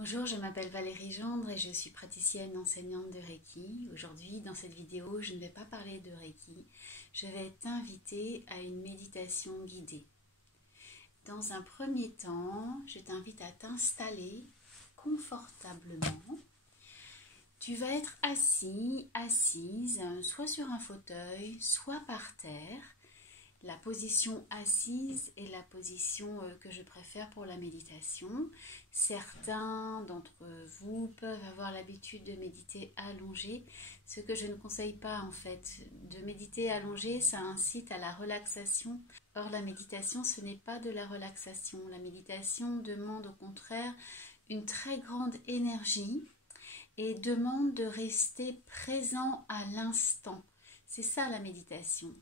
Bonjour, je m'appelle Valérie Gendre et je suis praticienne enseignante de Reiki. Aujourd'hui, dans cette vidéo, je ne vais pas parler de Reiki. Je vais t'inviter à une méditation guidée. Dans un premier temps, je t'invite à t'installer confortablement. Tu vas être assis, assise, soit sur un fauteuil, soit par terre. La position assise est la position que je préfère pour la méditation. Certains d'entre vous peuvent avoir l'habitude de méditer allongé, ce que je ne conseille pas en fait. De méditer allongé, ça incite à la relaxation. Or, la méditation, ce n'est pas de la relaxation. La méditation demande au contraire une très grande énergie et demande de rester présent à l'instant. C'est ça la méditation.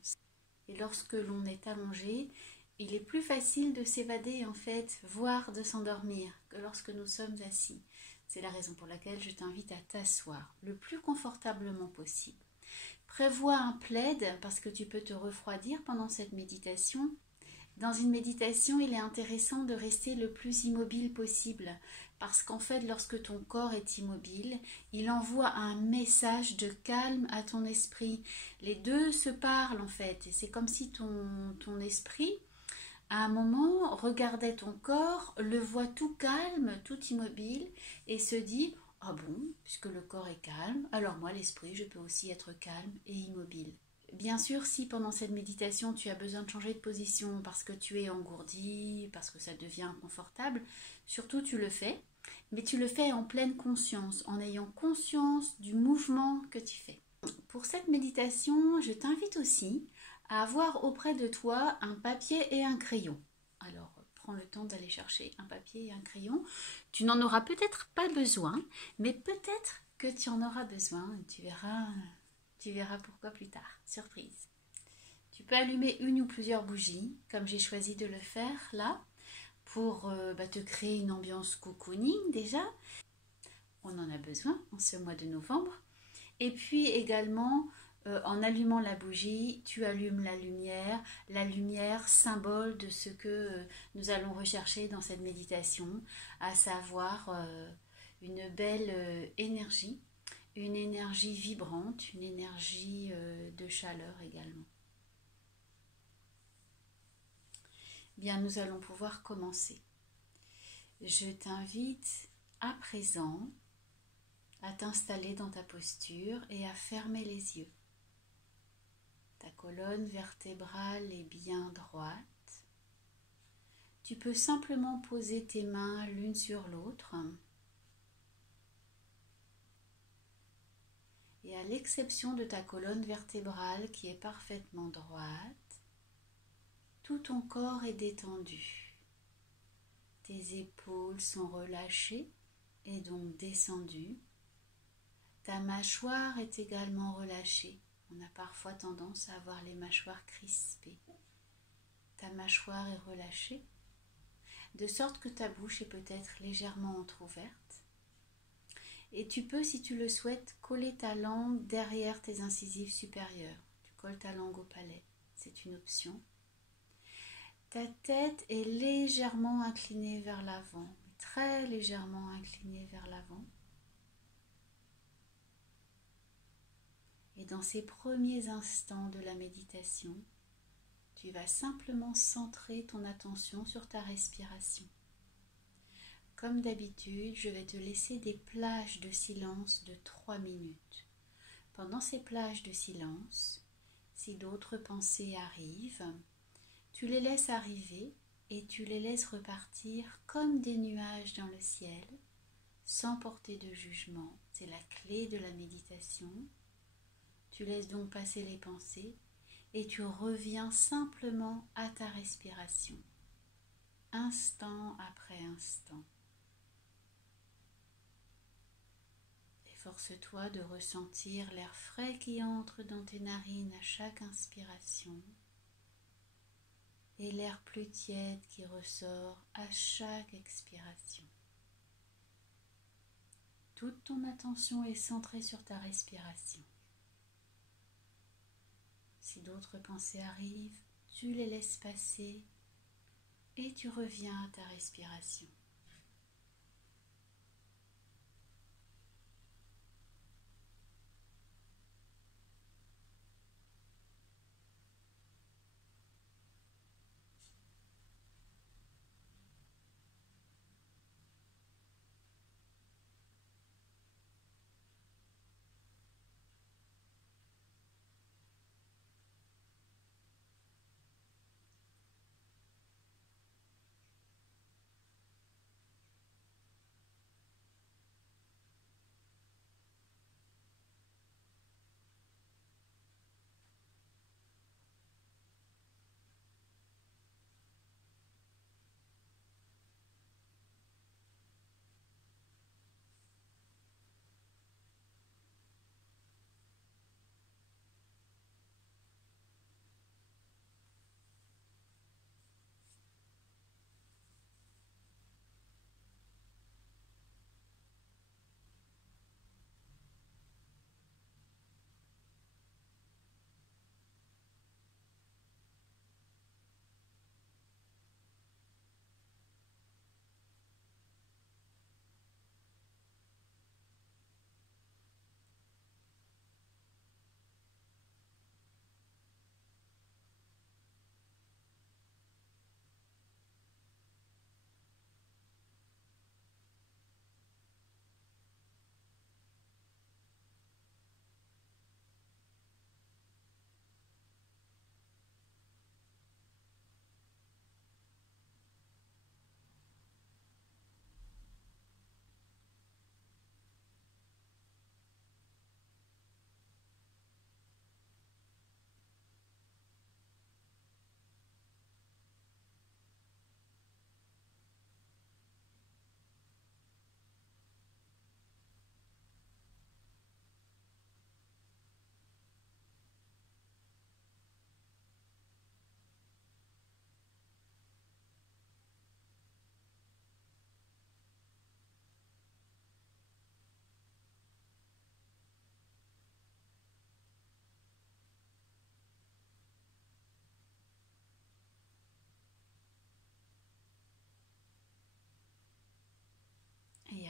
Et lorsque l'on est allongé, il est plus facile de s'évader en fait, voire de s'endormir, que lorsque nous sommes assis. C'est la raison pour laquelle je t'invite à t'asseoir le plus confortablement possible. Prévois un plaid parce que tu peux te refroidir pendant cette méditation. Dans une méditation, il est intéressant de rester le plus immobile possible parce qu'en fait, lorsque ton corps est immobile, il envoie un message de calme à ton esprit. Les deux se parlent en fait et c'est comme si ton esprit, à un moment, regardait ton corps, le voit tout calme, tout immobile et se dit « Ah bon, puisque le corps est calme, alors moi l'esprit, je peux aussi être calme et immobile. » Bien sûr, si pendant cette méditation tu as besoin de changer de position parce que tu es engourdi, parce que ça devient inconfortable, surtout tu le fais, mais tu le fais en pleine conscience, en ayant conscience du mouvement que tu fais. Pour cette méditation, je t'invite aussi à avoir auprès de toi un papier et un crayon. Alors, prends le temps d'aller chercher un papier et un crayon. Tu n'en auras peut-être pas besoin, mais peut-être que tu en auras besoin. Tu verras pourquoi plus tard. Surprise. Tu peux allumer une ou plusieurs bougies, comme j'ai choisi de le faire là, pour te créer une ambiance cocooning déjà. On en a besoin en ce mois de novembre. Et puis également, en allumant la bougie, tu allumes la lumière symbole de ce que nous allons rechercher dans cette méditation, à savoir une belle énergie, une énergie vibrante, une énergie de chaleur également. Bien, nous allons pouvoir commencer. Je t'invite à présent à t'installer dans ta posture et à fermer les yeux. Ta colonne vertébrale est bien droite. Tu peux simplement poser tes mains l'une sur l'autre. Et à l'exception de ta colonne vertébrale qui est parfaitement droite, tout ton corps est détendu. Tes épaules sont relâchées et donc descendues. Ta mâchoire est également relâchée. On a parfois tendance à avoir les mâchoires crispées. Ta mâchoire est relâchée, de sorte que ta bouche est peut-être légèrement entrouverte. Et tu peux, si tu le souhaites, coller ta langue derrière tes incisives supérieures. Tu colles ta langue au palais, c'est une option. Ta tête est légèrement inclinée vers l'avant, très légèrement inclinée vers l'avant. Et dans ces premiers instants de la méditation, tu vas simplement centrer ton attention sur ta respiration. Comme d'habitude, je vais te laisser des plages de silence de 3 minutes. Pendant ces plages de silence, si d'autres pensées arrivent, tu les laisses arriver et tu les laisses repartir comme des nuages dans le ciel, sans porter de jugement. C'est la clé de la méditation. Tu laisses donc passer les pensées et tu reviens simplement à ta respiration, instant après instant. Efforce-toi de ressentir l'air frais qui entre dans tes narines à chaque inspiration et l'air plus tiède qui ressort à chaque expiration. Toute ton attention est centrée sur ta respiration. Si d'autres pensées arrivent, tu les laisses passer et tu reviens à ta respiration.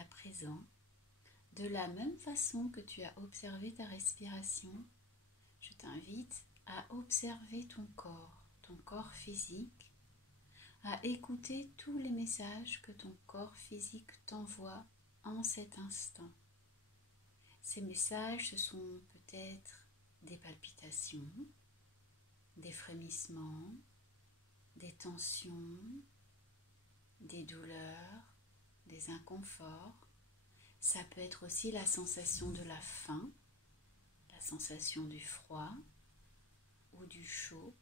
présent, de la même façon que tu as observé ta respiration. Je t'invite à observer ton corps physique, à écouter tous les messages que ton corps physique t'envoie en cet instant. Ces messages, ce sont peut-être des palpitations, des frémissements, des tensions, des douleurs, des inconforts. Ça peut être aussi la sensation de la faim, la sensation du froid ou du chaud.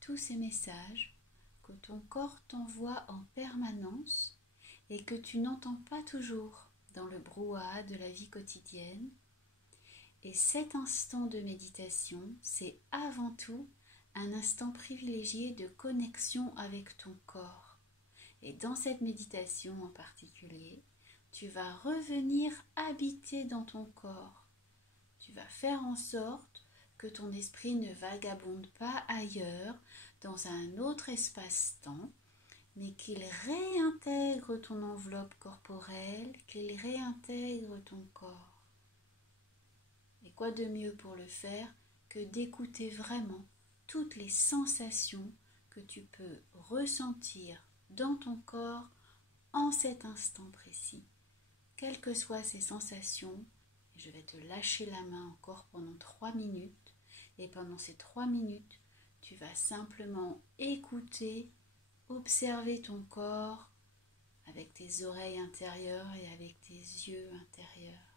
Tous ces messages que ton corps t'envoie en permanence et que tu n'entends pas toujours dans le brouhaha de la vie quotidienne. Et cet instant de méditation, c'est avant tout un instant privilégié de connexion avec ton corps. Et dans cette méditation en particulier, tu vas revenir habiter dans ton corps. Tu vas faire en sorte que ton esprit ne vagabonde pas ailleurs, dans un autre espace-temps, mais qu'il réintègre ton enveloppe corporelle, qu'il réintègre ton corps. Et quoi de mieux pour le faire que d'écouter vraiment toutes les sensations que tu peux ressentir dans ton corps en cet instant précis. Quelles que soient ces sensations, je vais te lâcher la main encore pendant 3 minutes. Et pendant ces 3 minutes, tu vas simplement écouter, observer ton corps avec tes oreilles intérieures et avec tes yeux intérieurs.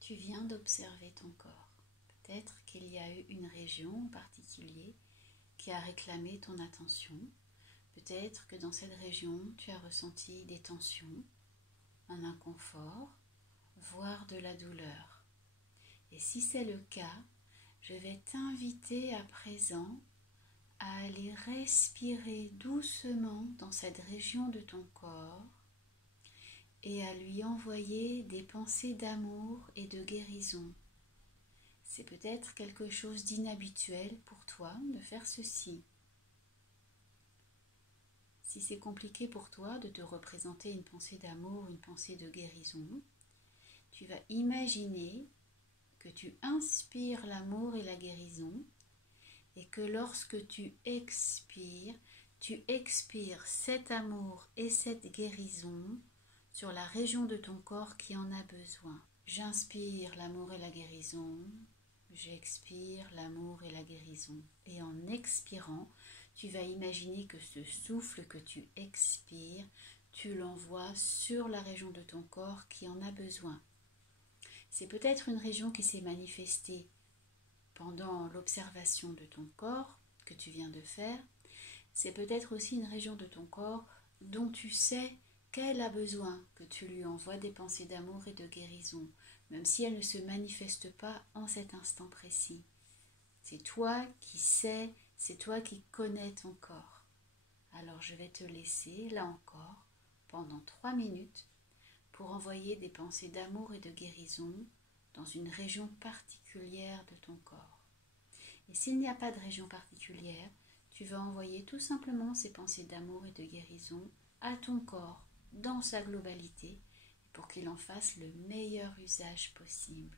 Tu viens d'observer ton corps. Peut-être qu'il y a eu une région en particulier qui a réclamé ton attention. Peut-être que dans cette région, tu as ressenti des tensions, un inconfort, voire de la douleur. Et si c'est le cas, je vais t'inviter à présent à aller respirer doucement dans cette région de ton corps et à lui envoyer des pensées d'amour et de guérison. C'est peut-être quelque chose d'inhabituel pour toi de faire ceci. Si c'est compliqué pour toi de te représenter une pensée d'amour, une pensée de guérison, tu vas imaginer que tu inspires l'amour et la guérison et que lorsque tu expires cet amour et cette guérison sur la région de ton corps qui en a besoin. J'inspire l'amour et la guérison, j'expire l'amour et la guérison. Et en expirant, tu vas imaginer que ce souffle que tu expires, tu l'envoies sur la région de ton corps qui en a besoin. C'est peut-être une région qui s'est manifestée pendant l'observation de ton corps que tu viens de faire. C'est peut-être aussi une région de ton corps dont tu sais qu'elle a besoin que tu lui envoies des pensées d'amour et de guérison, même si elle ne se manifeste pas en cet instant précis. C'est toi qui sais, c'est toi qui connais ton corps. Alors je vais te laisser, là encore, pendant 3 minutes pour envoyer des pensées d'amour et de guérison dans une région particulière de ton corps. Et s'il n'y a pas de région particulière, tu vas envoyer tout simplement ces pensées d'amour et de guérison à ton corps dans sa globalité pour qu'il en fasse le meilleur usage possible.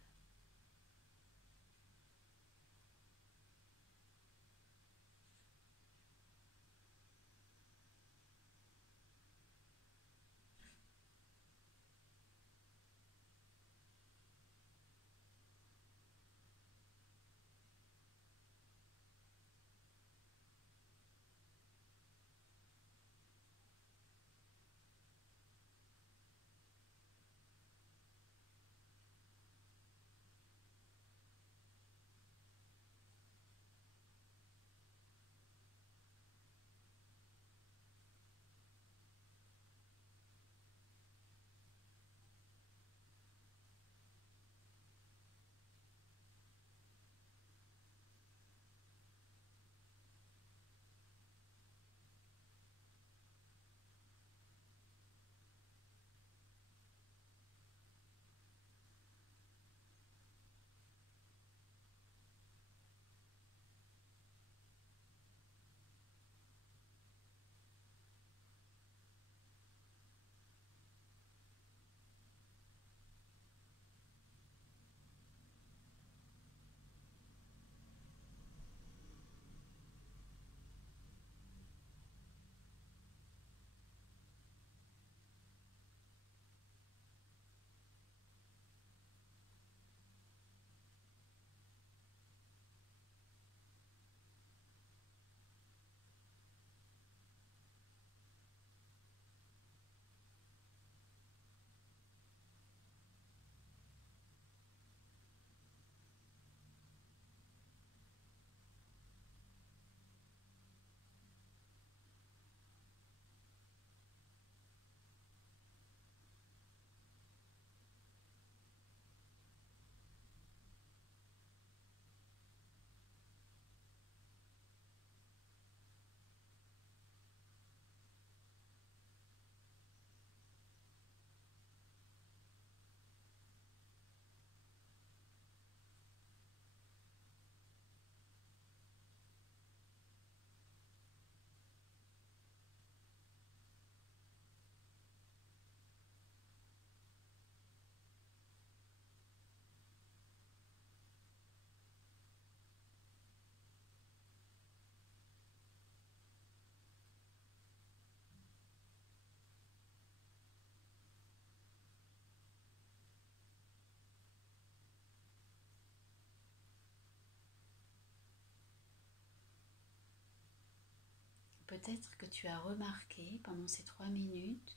Peut-être que tu as remarqué pendant ces 3 minutes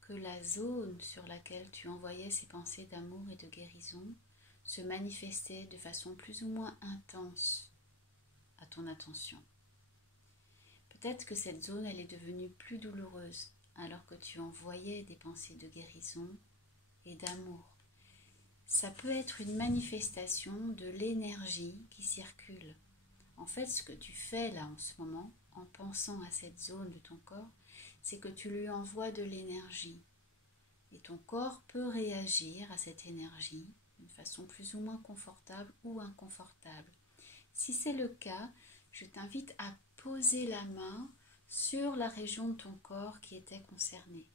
que la zone sur laquelle tu envoyais ces pensées d'amour et de guérison se manifestait de façon plus ou moins intense à ton attention. peut-être que cette zone, elle est devenue plus douloureuse alors que tu envoyais des pensées de guérison et d'amour. Ça peut être une manifestation de l'énergie qui circule. En fait, ce que tu fais là en ce moment, en pensant à cette zone de ton corps, c'est que tu lui envoies de l'énergie. Et ton corps peut réagir à cette énergie d'une façon plus ou moins confortable ou inconfortable. Si c'est le cas, je t'invite à poser la main sur la région de ton corps qui était concernée.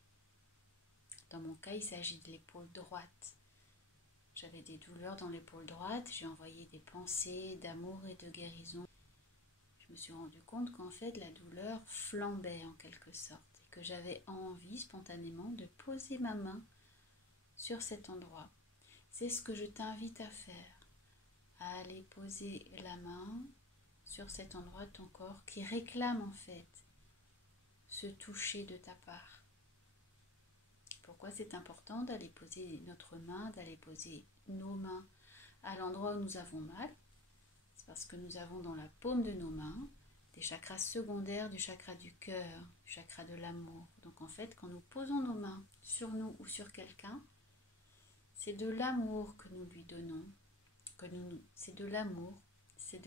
Dans mon cas, il s'agit de l'épaule droite. J'avais des douleurs dans l'épaule droite, j'ai envoyé des pensées d'amour et de guérison. Je me suis rendu compte qu'en fait la douleur flambait en quelque sorte et que j'avais envie spontanément de poser ma main sur cet endroit. C'est ce que je t'invite à faire, à aller poser la main sur cet endroit de ton corps qui réclame en fait ce toucher de ta part. Pourquoi c'est important d'aller poser notre main, d'aller poser nos mains à l'endroit où nous avons mal? C'est parce que nous avons dans la paume de nos mains des chakras secondaires du chakra du cœur, du chakra de l'amour. Donc en fait, quand nous posons nos mains sur nous ou sur quelqu'un, c'est de l'amour que nous lui donnons, c'est de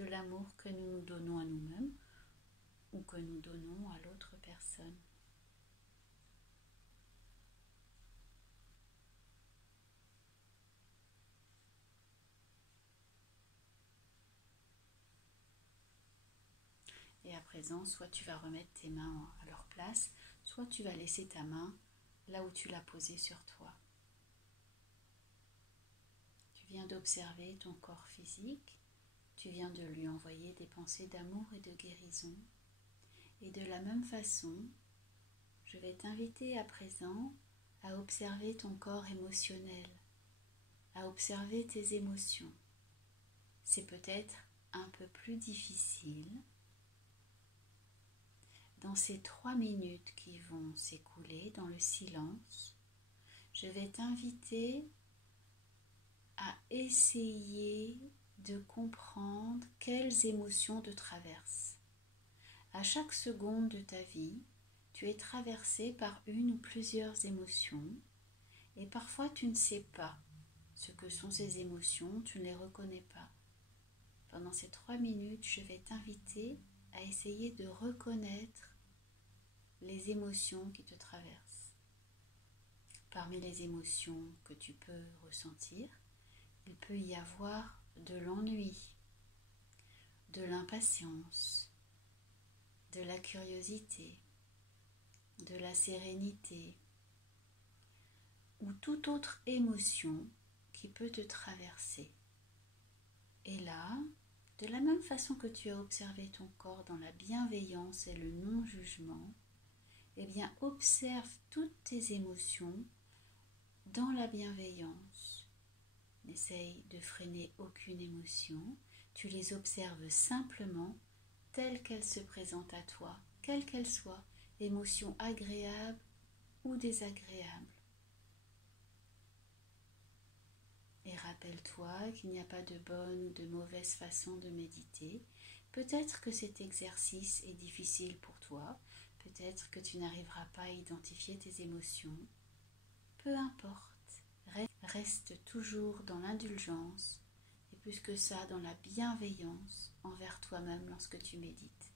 l'amour que nous nous donnons à nous-mêmes ou que nous donnons à l'autre personne. Et à présent, soit tu vas remettre tes mains à leur place, soit tu vas laisser ta main là où tu l'as posée sur toi. Tu viens d'observer ton corps physique, tu viens de lui envoyer des pensées d'amour et de guérison. Et de la même façon, je vais t'inviter à présent à observer ton corps émotionnel, à observer tes émotions. C'est peut-être un peu plus difficile. Dans ces 3 minutes qui vont s'écouler dans le silence, je vais t'inviter à essayer de comprendre quelles émotions te traversent. À chaque seconde de ta vie, tu es traversé par une ou plusieurs émotions et parfois tu ne sais pas ce que sont ces émotions, tu ne les reconnais pas. Pendant ces 3 minutes, je vais t'inviter à essayer de reconnaître les émotions qui te traversent. Parmi les émotions que tu peux ressentir, il peut y avoir de l'ennui, de l'impatience, de la curiosité, de la sérénité ou toute autre émotion qui peut te traverser. Et là, de la même façon que tu as observé ton corps dans la bienveillance et le non-jugement, eh bien observe toutes tes émotions dans la bienveillance. N'essaye de freiner aucune émotion, tu les observes simplement telles qu'elles se présentent à toi, quelle qu'elle soit, émotion agréable ou désagréable. Et rappelle-toi qu'il n'y a pas de bonne ou de mauvaise façon de méditer. Peut-être que cet exercice est difficile pour toi, peut-être que tu n'arriveras pas à identifier tes émotions. Peu importe, reste toujours dans l'indulgence et plus que ça dans la bienveillance envers toi-même lorsque tu médites.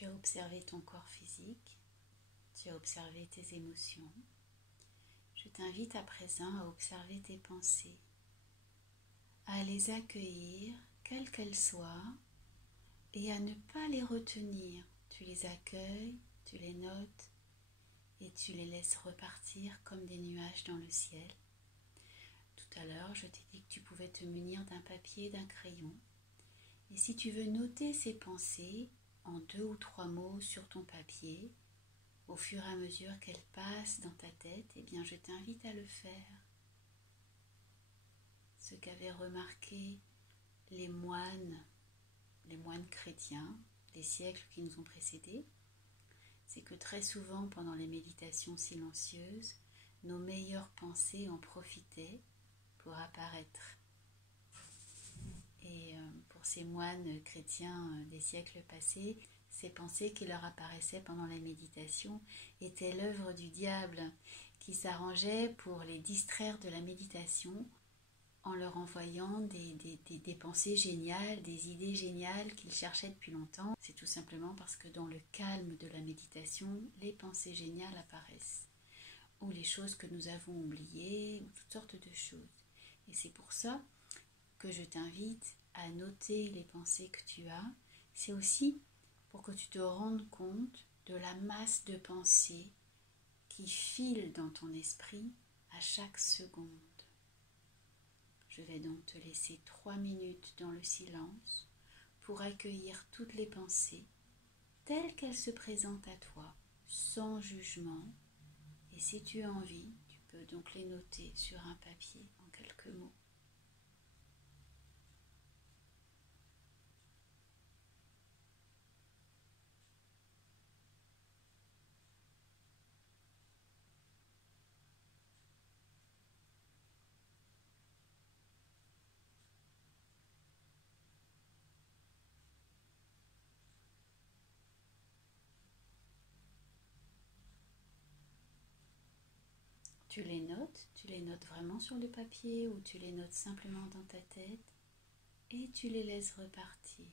Tu as observé ton corps physique, tu as observé tes émotions. Je t'invite à présent à observer tes pensées, à les accueillir, quelles qu'elles soient, et à ne pas les retenir. Tu les accueilles, tu les notes et tu les laisses repartir comme des nuages dans le ciel. Tout à l'heure, je t'ai dit que tu pouvais te munir d'un papier et d'un crayon. Et si tu veux noter ces pensées en 2 ou 3 mots sur ton papier, au fur et à mesure qu'elles passent dans ta tête, eh bien je t'invite à le faire. Ce qu'avaient remarqué les moines chrétiens des siècles qui nous ont précédés, c'est que très souvent pendant les méditations silencieuses, nos meilleures pensées en profitaient pour apparaître. Et pour ces moines chrétiens des siècles passés, ces pensées qui leur apparaissaient pendant la méditation étaient l'œuvre du diable qui s'arrangeait pour les distraire de la méditation en leur envoyant des pensées géniales, des idées géniales qu'ils cherchaient depuis longtemps. C'est tout simplement parce que dans le calme de la méditation, les pensées géniales apparaissent, ou les choses que nous avons oubliées, ou toutes sortes de choses. Et c'est pour ça que je t'invite à noter les pensées que tu as. C'est aussi pour que tu te rendes compte de la masse de pensées qui filent dans ton esprit à chaque seconde. Je vais donc te laisser 3 minutes dans le silence pour accueillir toutes les pensées telles qu'elles se présentent à toi, sans jugement. Et si tu as envie, tu peux donc les noter sur un papier en quelques mots. Tu les notes vraiment sur le papier ou tu les notes simplement dans ta tête et tu les laisses repartir.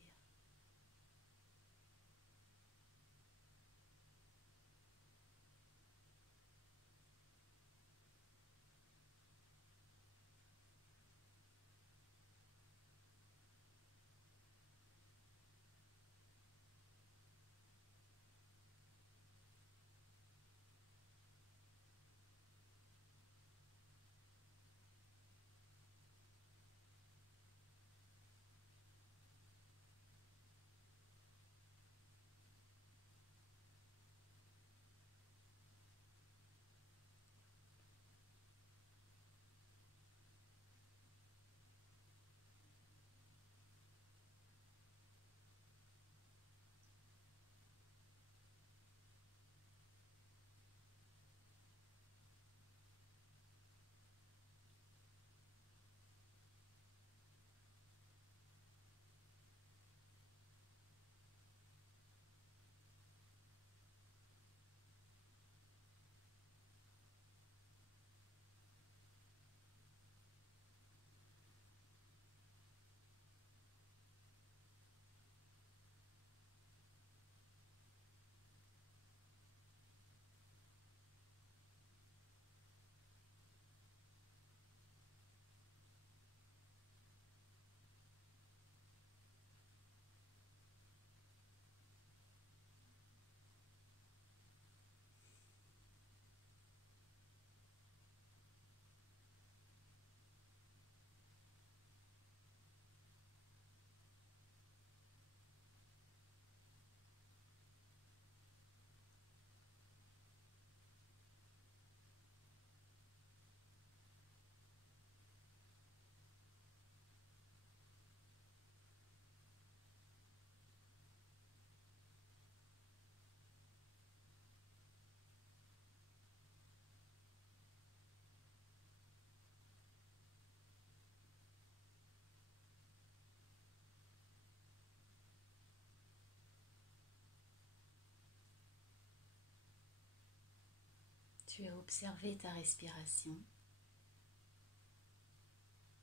Tu as observé ta respiration,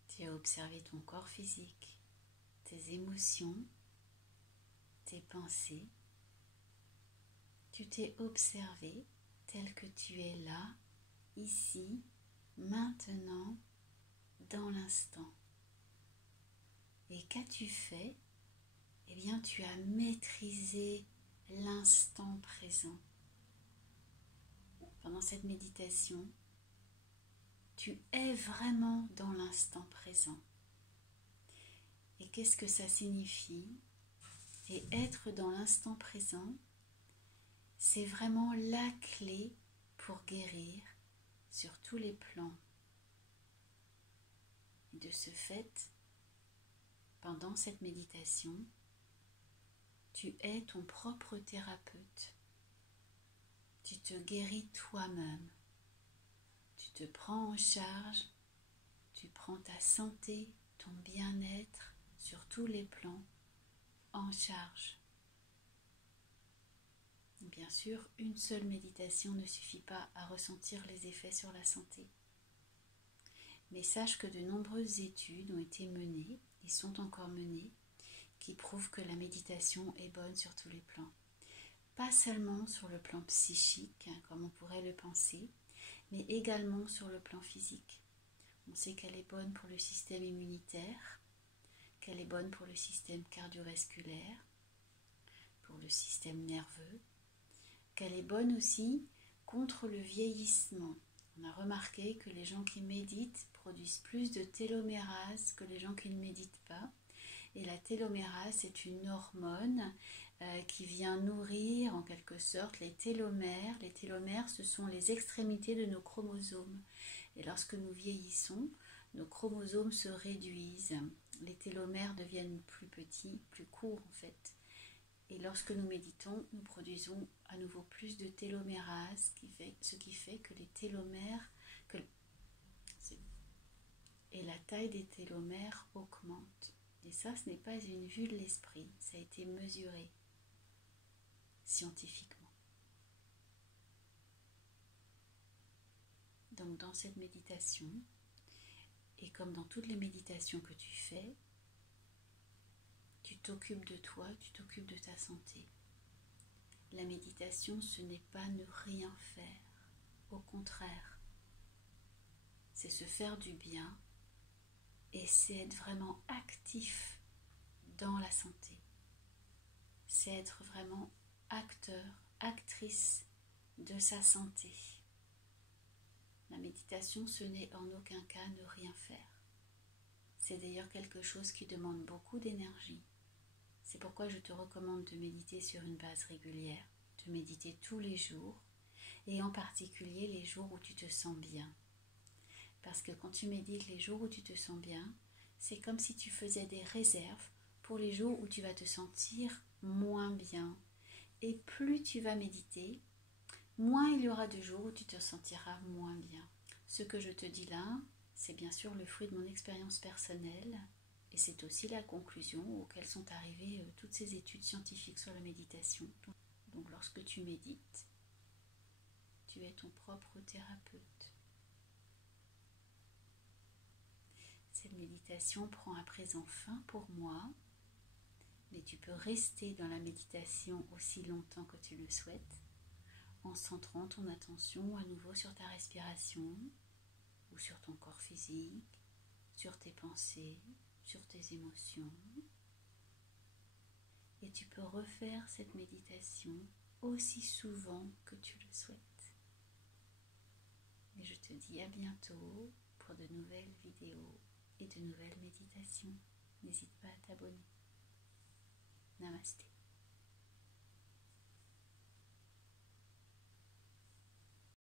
tu as observé ton corps physique, tes émotions, tes pensées. Tu t'es observé tel que tu es là, ici, maintenant, dans l'instant. Et qu'as-tu fait? Eh bien, tu as maîtrisé l'instant présent. Pendant cette méditation, tu es vraiment dans l'instant présent. Et qu'est-ce que ça signifie? Et être dans l'instant présent, c'est vraiment la clé pour guérir sur tous les plans. Et de ce fait, pendant cette méditation, tu es ton propre thérapeute. Tu te guéris toi-même. Tu te prends en charge, tu prends ta santé, ton bien-être sur tous les plans en charge. Bien sûr, une seule méditation ne suffit pas à ressentir les effets sur la santé. Mais sache que de nombreuses études ont été menées et sont encore menées qui prouvent que la méditation est bonne sur tous les plans. Pas seulement sur le plan psychique, comme on pourrait le penser, mais également sur le plan physique. On sait qu'elle est bonne pour le système immunitaire, qu'elle est bonne pour le système cardiovasculaire, pour le système nerveux, qu'elle est bonne aussi contre le vieillissement. On a remarqué que les gens qui méditent produisent plus de télomérase que les gens qui ne méditent pas. Et la télomérase, c'est une hormone qui vient nourrir en quelque sorte les télomères. Les télomères, ce sont les extrémités de nos chromosomes. Et lorsque nous vieillissons, nos chromosomes se réduisent. Les télomères deviennent plus petits, plus courts en fait. Et lorsque nous méditons, nous produisons à nouveau plus de télomérase, ce qui fait que les télomères, et la taille des télomères augmente. Et ça, ce n'est pas une vue de l'esprit, ça a été mesuré scientifiquement. Donc dans cette méditation, et comme dans toutes les méditations que tu fais, tu t'occupes de toi, tu t'occupes de ta santé. La méditation, ce n'est pas ne rien faire. Au contraire, c'est se faire du bien et c'est être vraiment actif dans la santé. C'est être vraiment acteur, actrice de sa santé. La méditation, ce n'est en aucun cas ne rien faire. C'est d'ailleurs quelque chose qui demande beaucoup d'énergie. C'est pourquoi je te recommande de méditer sur une base régulière, de méditer tous les jours, et en particulier les jours où tu te sens bien. Parce que quand tu médites les jours où tu te sens bien, c'est comme si tu faisais des réserves pour les jours où tu vas te sentir moins bien. Et plus tu vas méditer, moins il y aura de jours où tu te sentiras moins bien. Ce que je te dis là, c'est bien sûr le fruit de mon expérience personnelle, et c'est aussi la conclusion auxquelles sont arrivées toutes ces études scientifiques sur la méditation. Donc lorsque tu médites, tu es ton propre thérapeute. Cette méditation prend à présent fin pour moi, mais tu peux rester dans la méditation aussi longtemps que tu le souhaites, en centrant ton attention à nouveau sur ta respiration, ou sur ton corps physique, sur tes pensées, sur tes émotions. Et tu peux refaire cette méditation aussi souvent que tu le souhaites. Et je te dis à bientôt pour de nouvelles vidéos et de nouvelles méditations. N'hésite pas à t'abonner. Namasté.